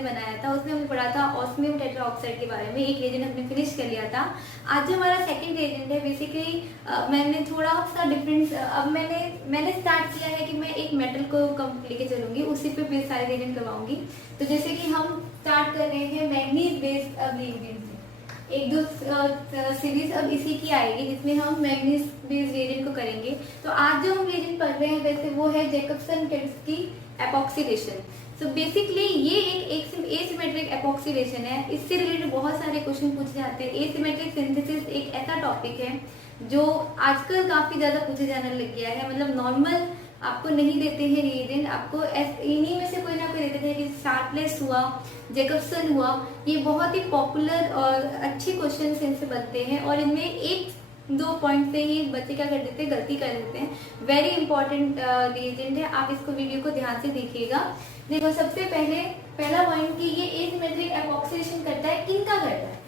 हमने बनाया था उसमें हमने पढ़ा था ऑस्मियम टेट्राऑक्साइड के बारे में, एक रिएजेंट हमने फिनिश कर लिया था। आज जो हमारा सेकंड रिएजेंट है बेसिकली मैंने थोड़ा सा डिफरेंस, अब मैंने स्टार्ट किया है कि मैं एक मेटल को कम लेके चलूंगी, उसी पे फिर सारे रिएजेंट करवाऊंगी। तो जैसे कि हम स्टार्ट कर रहे हैं मैग्नीज बेस्ड अब रिएजेंट से, एक दो सीरीज अब इसी की आएगी जिसमें हम मैग्नीज बेस्ड रिएजेंट को करेंगे। तो आज जो हम रिएजेंट पढ़ रहे हैं वैसे वो है जैकबसन की एपॉक्सीडेशन। सो बेसिकली ये एक एसिमेट्रिक एपॉक्सीडेशन है। इससे रिलेटेड बहुत सारे क्वेश्चन पूछे जाते हैं। एसिमेट्रिक सिंथेसिस एक ऐसा टॉपिक है जो आजकल काफी ज्यादा पूछे जाने लग गया है। मतलब नॉर्मल आपको नहीं देते हैं रिएजेंट, आपको इन्हीं में से कोई ना कोई देते थे कि शार्पलेस हुआ, जैकबसन हुआ, ये बहुत ही पॉपुलर और अच्छे क्वेश्चन इनसे बनते हैं और इनमें एक दो पॉइंट से ही बच्चे क्या कर देते हैं, गलती कर देते हैं। वेरी इंपॉर्टेंट रिएजेंट है, आप इसको वीडियो को ध्यान से देखिएगा। देखो सबसे पहला पॉइंट कि ये एसिमेट्रिक एपॉक्सीडेशन करता है, किनका करता है?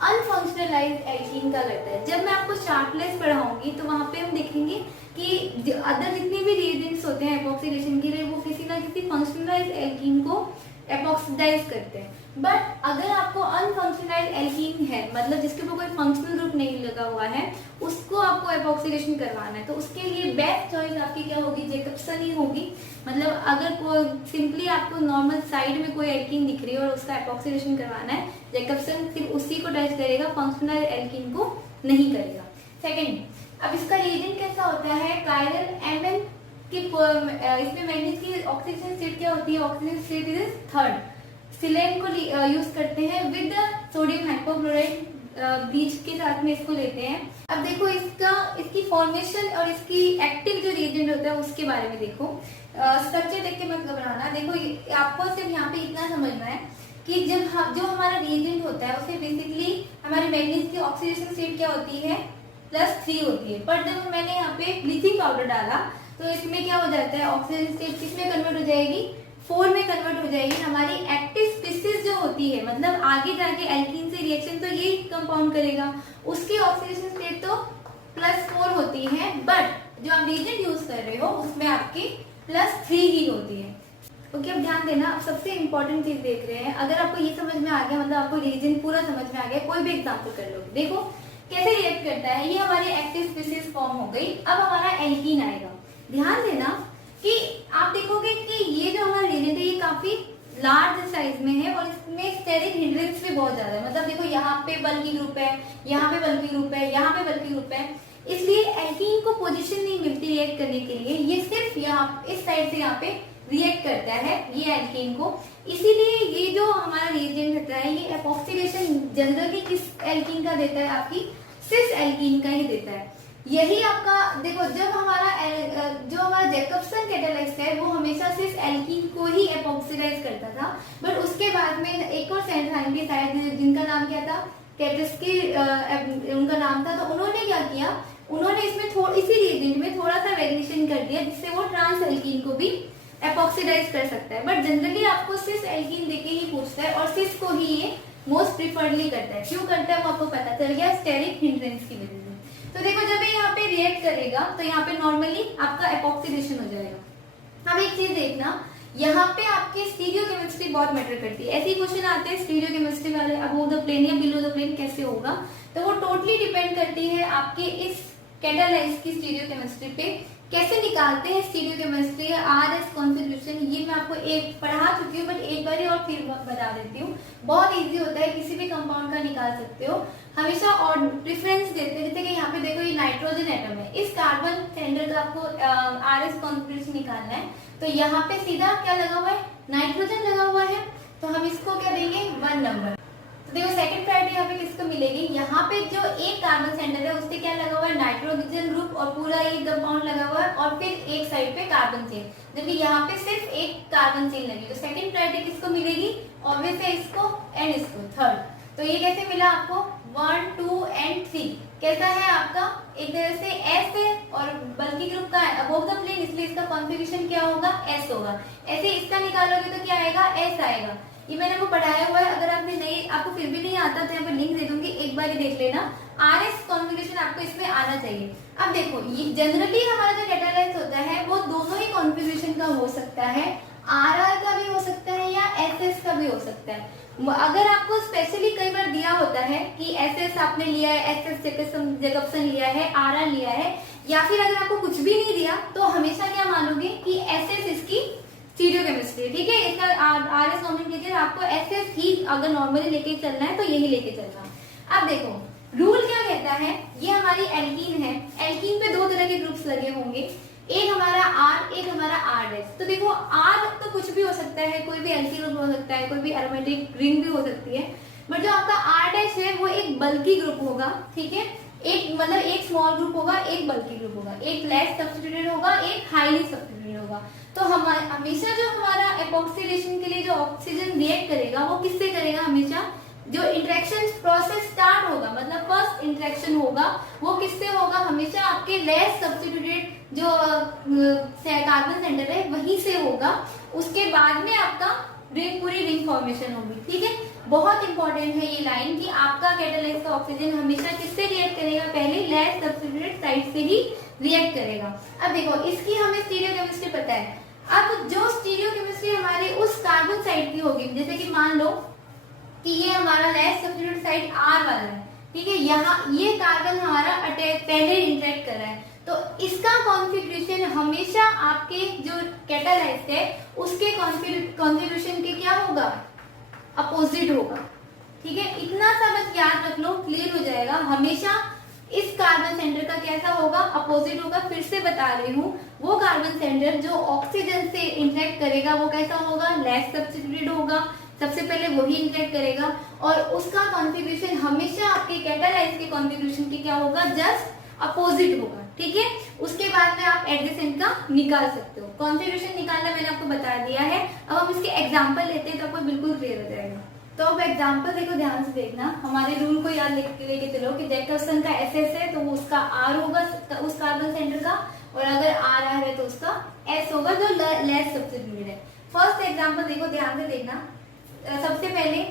अनफंक्शनलाइज्ड एल्कीन का करता है। जब मैं आपको शार्पलेस पढ़ाऊंगी तो वहां पे हम देखेंगे कि अदर जितने भी रिएजेंट्स होते हैं एपॉक्सीडेशन के लिए वो किसी ना किसी फंक्शनलाइज्ड एल्कीन को एपॉक्सीडाइज करते हैं। बट अगर आपको अनफंक्शनलाइज्ड एल्कीन है, मतलब जिसके ऊपर कोई फंक्शनल ग्रुप नहीं लगा हुआ है, उसको आपको एपॉक्सीडेशन करवाना है, तो उसके लिए बेस्ट चॉइस आपकी क्या होगी? जैकबसन ही होगी। मतलब अगर कोई सिंपली आपको नॉर्मल साइड में कोई एल्कीन दिख रही है और उसका एपॉक्सीडेशन करवाना है, जैकबसन सिर्फ उसी को टच करेगा, फंक्शनल एल्कीन को नहीं करेगा। सेकेंड, अब इसका रिएजेंट कैसा होता है? कायरल एमएन की इसमें मैग्नीज की ऑक्सीजन स्टेट क्या होती है? Oxygen state is third. Silane को यूज करते हैं विद सोडियम हाइपोक्लोराइड ब्लीच के साथ में इसको लेते हैं। अब देखो इसकी फॉर्मेशन और इसकी एक्टिव जो रिएजेंट होता है उसके बारे में देखो। स्ट्रक्चर देख के मत घबराना। देखो आपको सिर्फ यहाँ पे इतना समझना है कि जब जो हमारा रिएजेंट होता है उसे बेसिकली हमारी मैग्नीज की ऑक्सीडेशन स्टेट क्या होती है? +3 होती है। पर जब मैंने यहाँ पे ब्लीचिंग पाउडर डाला तो इसमें क्या हो जाता है? ऑक्सीजन स्टेट किस में कन्वर्ट हो जाएगी? 4 में कन्वर्ट हो जाएगी। हमारी एक्टिव स्पीसीज जो होती है, मतलब आगे जाके एल्कीन से रिएक्शन तो ये कंपाउंड करेगा, उसकी ऑक्सीडेशन स्टेट तो +4 होती है, बट जो आप रिएजेंट यूज कर रहे हो उसमें आपकी +3 ही होती है। ओके, अब ध्यान देना। अब सबसे इंपॉर्टेंट चीज देख रहे हैं, अगर आपको ये समझ में आ गया, मतलब आपको रिएजेंट पूरा समझ में आ गया, कोई भी एग्जाम्पल कर लो। देखो कैसे रिएक्ट करता है। ये हमारी एक्टिव स्पीसीज फॉर्म हो गई। अब हमारा एल्कीन आएगा। ध्यान देना कि आप देखोगे कि ये जो हमारा रिएजेंट है ये काफी लार्ज साइज में है और इसमें स्टेरिक हिंड्रेंस भी बहुत ज्यादा है। मतलब देखो यहाँ पे बल्कि ग्रुप है, यहाँ पे बल्कि ग्रुप है, यहाँ पे बल्कि ग्रुप है, इसलिए एल्कीन को पोजीशन नहीं मिलती रिएक्ट करने के लिए। ये सिर्फ यहाँ इस साइड से यहाँ पे रिएक्ट करता है ये एल्कीन को। इसीलिए ये जो हमारा रिएजेंट रहता है ये एपॉक्सीडेशन जनरली किस एल्कीन का देता है? आपकी सिस एल्कीन का ही देता है। यही आपका देखो जब जो हमारा जैकबसन कैटालाइस्ट है वो हमेशा सिस एल्कीन को ही एपॉक्सीडाइज करता था। बट उसके बाद में एक और साइंटिस्ट आए जिनका नाम क्या था? कैटस्की उनका नाम था। तो उन्होंने क्या किया? उन्होंने इसमें इसी रिएजेंट में थोड़ा सा वेरिएशन कर दिया जिससे वो ट्रांस एल्कीन को भी एपॉक्सीडाइज कर सकता है। बट जनरली आपको सिस एल्कीन देके ही पूछता है और सिस को ही ये मोस्ट प्रिफर्डली करता है। क्यों करता है वो आपको पता चल गया, स्टेरिक हिंड्रेंस की वजह से। तो देखो जब ये यहाँ पे रिएक्ट करेगा तो यहाँ पे नॉर्मली आपका एपॉक्सीडेशन हो जाएगा। अब एक चीज देखना, यहाँ पे आपकी स्टीरियोकेमिस्ट्री बहुत मैटर करती है। ऐसे क्वेश्चन आते हैं स्टीरियोकेमिस्ट्री वाले, अबव द प्लेन या बिलो द प्लेन कैसे होगा? तो वो टोटली डिपेंड करती है आपके इस कैटालाइज की स्टीरियोकेमिस्ट्री पे। कैसे निकालते हैं स्टीरियोकेमिस्ट्री RS कॉन्फिगरेशन, ये मैं आपको एक पढ़ा चुकी हूँ बट एक बार और फिर बता देती हूँ। बहुत इजी होता है, किसी भी कंपाउंड का निकाल सकते हो। हमेशा और प्रेफरेंस देते हैं, जैसे कि यहाँ पे देखो ये नाइट्रोजन एटम है, इस कार्बन सेंटर का आपको RS कॉन्फिगरेशन निकालना है। तो यहाँ पे सीधा क्या लगा हुआ है? नाइट्रोजन लगा हुआ है, तो हम इसको क्या देंगे? 1 नंबर। तो देखो सेकंड प्रायोरिटी यहाँ पे किसको मिलेगी? यहाँ पे जो एक कार्बन सेंटर है उससे क्या लगा हुआ है? नाइट्रोजन ग्रुप और पूरा एक कंपाउंड लगा हुआ है और फिर एक साइड पे कार्बन चेन, जबकि यहाँ पे सिर्फ एक कार्बन चेन लगी। तो सेकंड प्रायोरिटी किसको मिलेगी? ऑब्वियस है इसको एंड इसको थर्ड। तो ये कैसे मिला आपको? 1, 2 एंड 3 कैसा है आपका? एक तरह से S है और बल्कि ग्रुप का अबव द प्लेन, इसलिए इसका कॉन्फिगरेशन क्या होगा? S होगा। ऐसे इसका निकालोगे तो क्या आएगा? S आएगा। ये मैंने आपको पढ़ाया हुआ है, अगर आपको फिर भी नहीं आता तो यहाँ पे लिंक दे दूंगी, एक बार ही देख लेना। RS कॉन्फिगरेशन आपको इसमें आना चाहिए। अब देखो ये जनरली हमारा जो कैटालाइज होता है वो दोनों ही कॉन्फिगरेशन का हो सकता है, RR का भी हो सकता है या SS का भी हो सकता है। अगर आपको स्पेशली कई बार दिया होता है कि SS आपने लिया है, SS जैकबसन लिया है, RR लिया है, या फिर अगर आपको कुछ भी नहीं दिया तो हमेशा क्या मानोगे कि SS इसकी स्टीरियोकेमिस्ट्री, ठीक है। इसका RS नोमेनक्लेचर आपको SS ही अगर नॉर्मली लेके चलना है तो यही लेके चलना। अब देखो रूल क्या कहता है, ये हमारी एल्कीन है, एल्कीन पे दो तरह के ग्रुप्स लगे होंगे, एक हमारा R, एक हमारा R'। तो देखो R तो कुछ भी हो सकता है, कोई भी एल्कीन ग्रुप हो सकता है, कोई भी एरोमेटिक रिंग भी हो सकती है, बट जो आपका R' है वो एक बल्की ग्रुप होगा, ठीक है। एक मतलब एक स्मॉल ग्रुप होगा, एक बल्की ग्रुप होगा, एक लेस सब्स्टिट्यूटेड होगा, एक हाईली सब्स्टिट्यूटेड होगा। तो हमेशा जो हमारा एपॉक्सीडेशन के लिए जो ऑक्सीजन रिएक्ट करेगा वो किससे करेगा, हमेशा जो इंटरेक्शन प्रोसेस स्टार्ट होगा, मतलब फर्स्ट इंटरेक्शन होगा वो किससे होगा, हमेशा आपके लेस सब्स्टिट्यूटेड जो कार्बन सेंटर है वहीं से होगा। उसके बाद में आपका पूरी रिंग फॉर्मेशन होगी, ठीक है। बहुत इंपॉर्टेंट है ये लाइन कि आपका कैटालाइज का ऑक्सीजन हमेशा किससे रिएक्ट करेगा, पहले लेस सब्स्टिट्यूटेड साइड से ही रिएक्ट करेगा। अब देखो इसकी हमें स्टीरियोकेमिस्ट्री पता है। अब जो स्टीरियोकेमिस्ट्री हमारे उस कार्बन साइड की होगी, जैसे कि मान लो कि ये हमारा लेस सब्स्टिट्यूटेड साइड R वाला है, ठीक है, यहाँ ये कार्बन हमारा पहले इंटरेक्ट कर रहा है, तो इसका कॉन्फ़िगरेशन हमेशा आपके जो कैटालाइस्ट है उसके कॉन्फ़िगरेशन के क्या होगा, अपोजिट होगा, ठीक है। इतना सा बस याद रख लो, क्लियर हो जाएगा। हमेशा इस कार्बन सेंटर का कैसा होगा, अपोजिट होगा। फिर से बता रही हूँ, वो कार्बन सेंटर जो ऑक्सीजन से इंटरेक्ट करेगा वो कैसा होगा, लेस सब्स्टिट्यूटेड होगा, सबसे पहले वही इंटरेक्ट करेगा, और उसका कॉन्फ़िगरेशन हमेशा आपके कैटालाइज के कॉन्फ़िगरेशन के क्या होगा, जस्ट अपोजिट होगा, ठीक है। उसके बाद में आप एडजेसेंट का निकाल सकते हो। कॉन्फ़िगरेशन निकालना मैंने आपको बता दिया है। अब हम इसके एग्जांपल लेते हैं तो आपको बिल्कुल क्लियर हो जाएगा। तो अब एग्जांपल देखो, ध्यान से देखना, हमारे रूल को याद लेके चलो कि जैकबसन का SS है तो उसका R होगा उस कार्बन सेंटर का, और अगर RR है तो उसका S होगा जो लेस सब्स्टिट्यूटेड है। फर्स्ट एग्जांपल देखो, ध्यान से देखना। सबसे पहले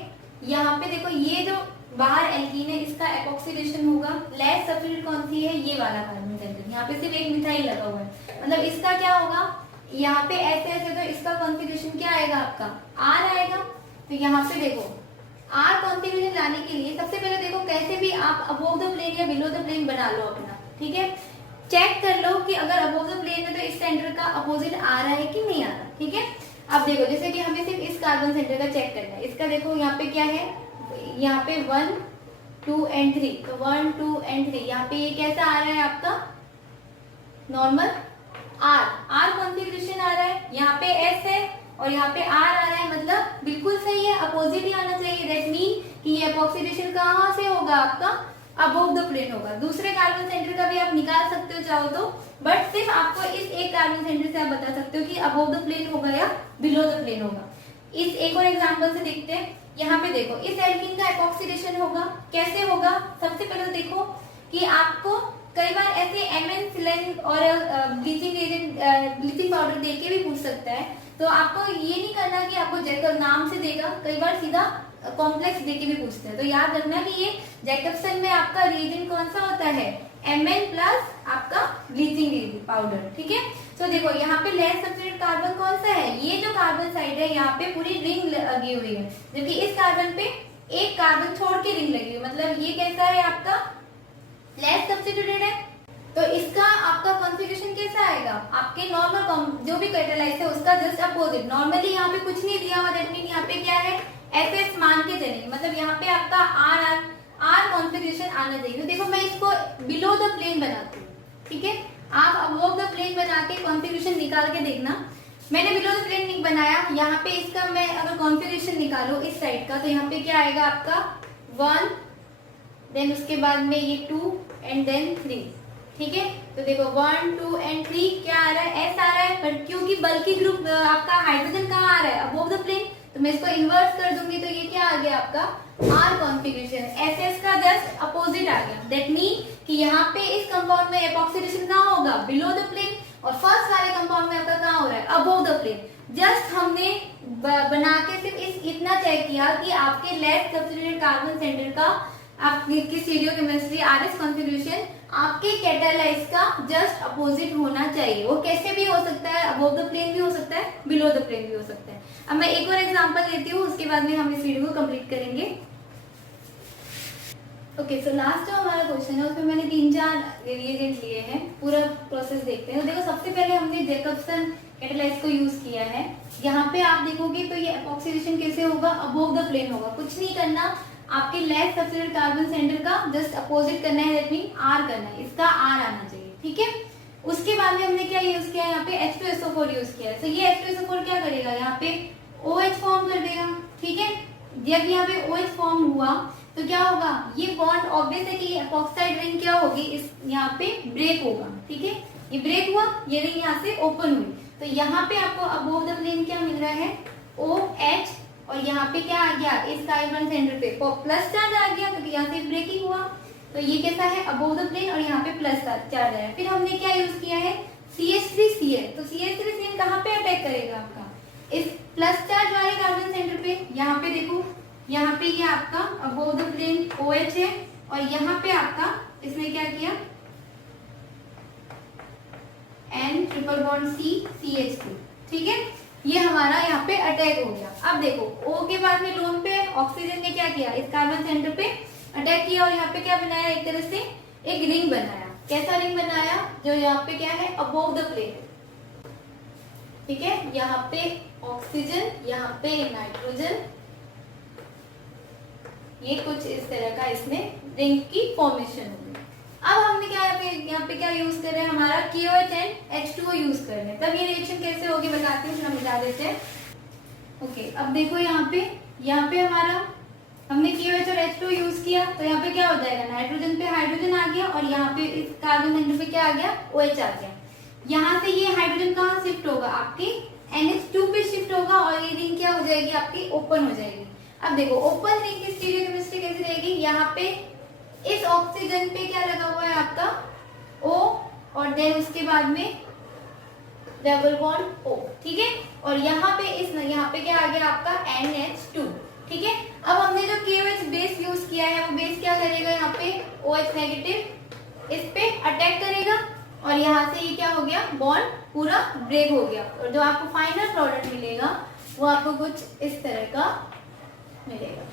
यहाँ पे देखो, ये जो बाहर एल्कीन है इसका एपॉक्सीडेशन होगा, लेस सब्स्टिट्यूट कौन सी है, ये वाला कार्बन सेंटर, यहाँ पे सिर्फ एक मिथाइल लगा हुआ है, मतलब इसका क्या होगा, यहाँ पे ऐसे ऐसे, तो इसका कॉन्फ़िगरेशन क्या आएगा, आपका R आएगा। तो यहाँ पे देखो R कॉन्फ़िगरेशन लाने के लिए सबसे पहले देखो कैसे भी आप अबोव द प्लेन या बिलो द प्लेन बना लो अपना, ठीक है। चेक कर लो कि अगर अबोव द प्लेन है तो इस सेंटर का अपोजिट आ रहा है कि नहीं आ रहा, ठीक है। अब देखो जैसे कि हमें सिर्फ इस कार्बन सेंटर का चेक करना है, इसका देखो यहाँ पे क्या है, यहाँ पे 1 2 एंड 3, तो 1 2 एंड 3, यहाँ पे ये कैसा आ रहा है आपका नॉर्मल R कॉन्फ़िगरेशन आ रहा है, यहाँ पे S है और यहाँ पे R आ रहा है, मतलब बिल्कुल सही है, अपोजिट ही आना चाहिए। दैट मीन कि ये एपॉक्सीडेशन कहाँ से होगा, आपका अबोव द प्लेन होगा। दूसरे कार्बन सेंटर का भी आप निकाल सकते हो चाहो तो, बट सिर्फ आपको इस एक कार्बन सेंटर से आप बता सकते हो कि अबोव द प्लेन होगा या बिलो द प्लेन होगा। इस एक और एग्जांपल से देखते हैं। यहाँ पे देखो इस एल्कीन का एपॉक्सीडेशन होगा, कैसे होगा, सबसे पहले तो देखो कि आपको कई बार ऐसे MN सिलेन और ब्लीचिंग एजेंट ब्लीचिंग पाउडर दे के भी पूछ सकता है, तो आपको ये नहीं करना कि आपको जैकब नाम से देगा, कई बार सीधा कॉम्प्लेक्स देके भी पूछते हैं। तो याद रखना कि ये जैकबसन में आपका रिएजेंट कौन सा होता है, Mn प्लस आपका ब्लीचिंग पाउडर, ठीक है। तो देखो यहाँ पे लेस सब्स्टिट्यूटेड कार्बन कौन सा है, ये जो कार्बन साइड है यहाँ पे पूरी रिंग लगी हुई है, जबकि इस कार्बन पे एक कार्बन छोड़ के रिंग लगी हुई है, मतलब ये कैसा है आपका लेस सब्स्टिट्यूटेड है। तो इसका आपका कॉन्फ़िगरेशन कैसा आएगा, आपके नॉर्मल जो भी कैटालाइज है उसका जस्ट अपोजिट। नॉर्मली यहाँ पे कुछ नहीं दिया हुआ, दैट मीन यहाँ पे क्या है SS मान के चलेंगे, मतलब यहाँ पे आपका R कॉन्फ़िगरेशन आना चाहिए। तो देखो मैं इसको बिलो द प्लेन बनाती हूँ, ठीक है, आप अबोव द प्लेन बना के कॉन्फ़िगरेशन निकाल के देखना। मैंने बिलो द प्लेन नहीं बनाया, यहाँ पे इसका मैं अगर कॉन्फ़िगरेशन निकालो इस साइड का, तो यहाँ पे क्या आएगा आपका 1, देन उसके बाद में ये 2 एंड देन 3, ठीक है। तो देखो 1 2 एंड 3 क्या आ रहा है, S आ रहा है, पर क्योंकि बल्कि ग्रुप आपका हाइड्रोजन कहाँ आ रहा है, अबोव द प्लेन, तो मैं इसको इन्वर्स कर दूंगी तो ये क्या आ गया आपका R कॉन्फ़िगरेशन, SS का जस्ट अपोजिट आ गया। दैट मीन कि यहाँ पे इस कंपाउंड में एपॉक्सीडेशन कहाँ होगा, बिलो द प्लेन, और फर्स्ट वाले कंपाउंड में आपका कहाँ हो रहा है, अबोव द प्लेन। जस्ट हमने बना के सिर्फ इतना चेक किया कि आपके लेस सब्स्टिट्यूटेड कार्बन सेंटर का आपकी स्टीरियो केमिस्ट्री आरएस कॉन्फ़िगरेशन आपके कैटालाइज का जस्ट अपोजिट होना चाहिए। वो कैसे भी हो सकता है, अबव द प्लेन भी हो सकता है, बिलो द प्लेन भी हो सकता है। अब मैं एक और एग्जांपल लेती हूँ, उसके बाद में हम इस वीडियो को कंप्लीट करेंगे। ओके, सो लास्ट जो हमारा क्वेश्चन है उसमें मैंने 3-4 रिएजेंट लिए हैं। पूरा प्रोसेस देखते हैं। तो देखो, सबसे पहले हमने जैकबसन कैटालाइज को यूज किया है। यहाँ पे आप देखोगे तो ये एपॉक्सीडेशन कैसे होगा, अबव द प्लेन होगा। कुछ नहीं करना, आपके लेफ्ट सब्स्टिट्यूट कार्बन सेंटर का जस्ट अपोजिट करना है, दैट मीन आर करना है, इसका आर आना चाहिए, ठीक है। उसके बाद में हमने क्या यूज किया है, यहाँ पे H2SO4 यूज किया है। तो ये H2SO4 क्या करेगा, यहाँ पे OH फॉर्म कर देगा, ठीक है। जब यहाँ पे OH फॉर्म हुआ तो क्या होगा, ये बॉन्ड ऑब्वियस है कि ये एपॉक्साइड रिंग क्या होगी, इस यहाँ पे ब्रेक होगा, ठीक है। ये ब्रेक हुआ, ये रिंग यहाँ से ओपन हुई, तो यहाँ पे आपको अबव द प्लेन क्या मिल रहा है, OH, और यहाँ पे क्या आ गया, इस कार्बन सेंटर पे प्लस चार्ज आ गया क्योंकि यहाँ से ब्रेकिंग हुआ। तो ये कैसा है, अबव द प्लेन, और यहाँ पे प्लस चार्ज आया। फिर हमने क्या यूज किया है, CH3Cl। तो CH3Cl कहाँ पे अटैक करेगा आपका, इस प्लस चार्ज वाले कार्बन सेंटर पे। यहाँ पे देखो, यहाँ पे ये आपका अबव द प्लेन OH है, और यहाँ पे आपका इसने क्या किया, N triple bond C CH2, ठीक है। ये हमारा यहाँ पे अटैक हो गया। अब देखो, O के बाद में लोन पे ऑक्सीजन ने क्या किया, इस कार्बन सेंटर पे अटैक किया, और यहाँ पे क्या बनाया, एक तरह से एक रिंग बनाया। कैसा रिंग बनाया, जो यहाँ पे क्या है, अबव द प्लेन, ठीक है। यहाँ पे ऑक्सीजन, यहाँ पे नाइट्रोजन, ये कुछ इस तरह का इसमें रिंग की फॉर्मेशन होगी। अब हमने क्या यहाँ पे क्या यूज कर रहे हैं, हमारा KOH एंड H2O यूज कर रहे हैं। तब ये रिएक्शन कैसे होगी बताती हूँ, हम बता देते हैं। ओके, अब देखो यहाँ पे हमारा हमने KOH और H2O यूज किया, तो यहाँ पे क्या हो जाएगा, नाइट्रोजन पे हाइड्रोजन आ गया, और यहाँ पे इस कार्बन सेंटर पे क्या आ गया, OH आ गया। यहाँ से ये हाइड्रोजन कहाँ शिफ्ट होगा, आपकी NH2 पे शिफ्ट होगा, और ये रिंग क्या हो जाएगी, आपकी ओपन हो जाएगी। अब देखो, ओपन रिंग की स्टीरियो केमिस्ट्री कैसी रहेगी, यहाँ पे इस ऑक्सीजन पे क्या लगा हुआ है आपका O, और देन उसके बाद में डबल बॉन्ड O, ठीक है। और यहाँ पे क्या आ गया आपका NH2, ठीक है। अब हमने जो KOH बेस यूज किया है, वो बेस क्या करेगा, यहाँ पे OH नेगेटिव इस पे अटैक करेगा, और यहाँ से ये क्या हो गया, बॉन्ड पूरा ब्रेक हो गया, और जो आपको फाइनल प्रोडक्ट मिलेगा वो आपको कुछ इस तरह का मिलेगा।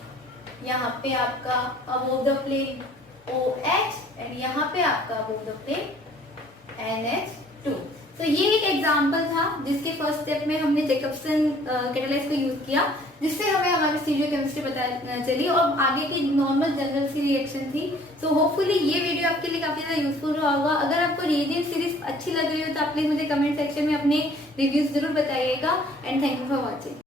यहाँ पे आपका above the plane OH, and यहाँ पे आपका अबव द प्लेन NH2। तो ये एक एग्जांपल था जिसके फर्स्ट स्टेप में हमने जैकबसन कैटालाइज को यूज किया, जिससे हमें हमारी स्टीरियो केमिस्ट्री पता चली, और आगे की नॉर्मल जनरल सी रिएक्शन थी। सो होपफुली ये वीडियो आपके लिए काफी ज्यादा यूजफुल रहा होगा। अगर आपको रिएजेंट सीरीज अच्छी लग रही हो तो आप प्लीज मुझे कमेंट सेक्शन में अपने रिव्यूज जरूर बताइएगा, and thank you for watching.